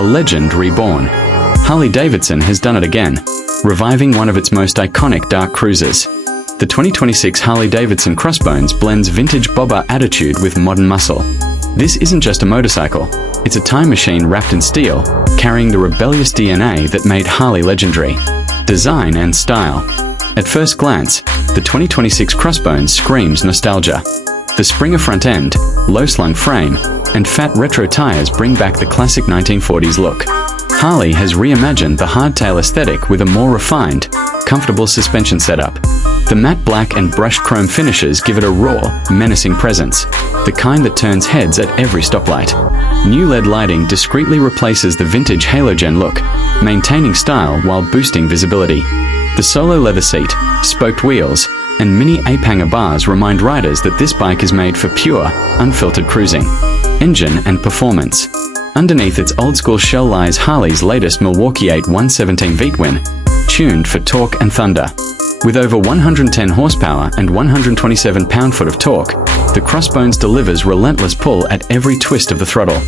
a legend reborn. Harley-Davidson has done it again, reviving one of its most iconic dark cruisers. The 2026 Harley-Davidson Crossbones blends vintage bobber attitude with modern muscle. This isn't just a motorcycle, it's a time machine wrapped in steel, carrying the rebellious DNA that made Harley legendary. Design and style. At first glance, the 2026 Crossbones screams nostalgia. The Springer front end, low-slung frame, and fat retro tires bring back the classic 1940s look. Harley has reimagined the hardtail aesthetic with a more refined, comfortable suspension setup. The matte black and brushed chrome finishes give it a raw, menacing presence, the kind that turns heads at every stoplight. New LED lighting discreetly replaces the vintage halogen look, maintaining style while boosting visibility. The solo leather seat, spoked wheels, and mini ape-hanger bars remind riders that this bike is made for pure, unfiltered cruising. Engine and performance. Underneath its old-school shell lies Harley's latest Milwaukee-Eight 117V twin, tuned for torque and thunder. With over 110 horsepower and 127 pound-foot of torque, the Crossbones delivers relentless pull at every twist of the throttle.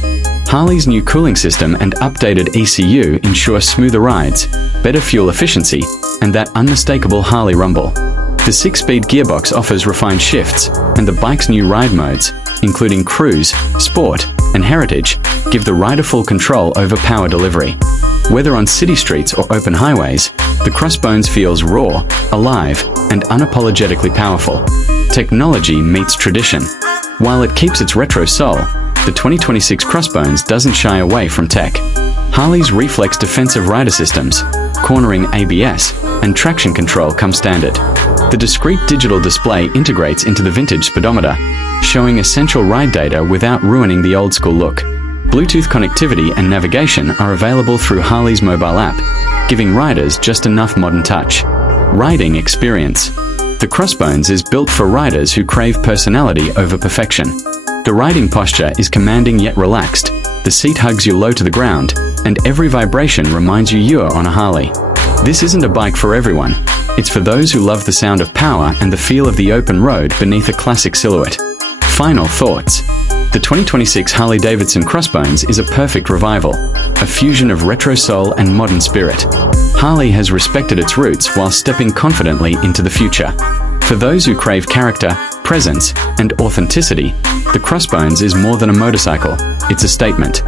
Harley's new cooling system and updated ECU ensure smoother rides, better fuel efficiency, and that unmistakable Harley rumble. The 6-speed gearbox offers refined shifts, and the bike's new ride modes, including Cruise, Sport, and Heritage, give the rider full control over power delivery. Whether on city streets or open highways, the Crossbones feels raw, alive, and unapologetically powerful. Technology meets tradition. While it keeps its retro soul, the 2026 Crossbones doesn't shy away from tech. Harley's reflex defensive rider systems, cornering ABS, and traction control come standard. The discrete digital display integrates into the vintage speedometer, showing essential ride data without ruining the old-school look. Bluetooth connectivity and navigation are available through Harley's mobile app, giving riders just enough modern touch. Riding experience. The Crossbones is built for riders who crave personality over perfection. The riding posture is commanding yet relaxed, the seat hugs you low to the ground, and every vibration reminds you you're on a Harley. This isn't a bike for everyone. It's for those who love the sound of power and the feel of the open road beneath a classic silhouette. Final thoughts. The 2026 Harley-Davidson Crossbones is a perfect revival, a fusion of retro soul and modern spirit. Harley has respected its roots while stepping confidently into the future. For those who crave character, presence, and authenticity, the Crossbones is more than a motorcycle, it's a statement.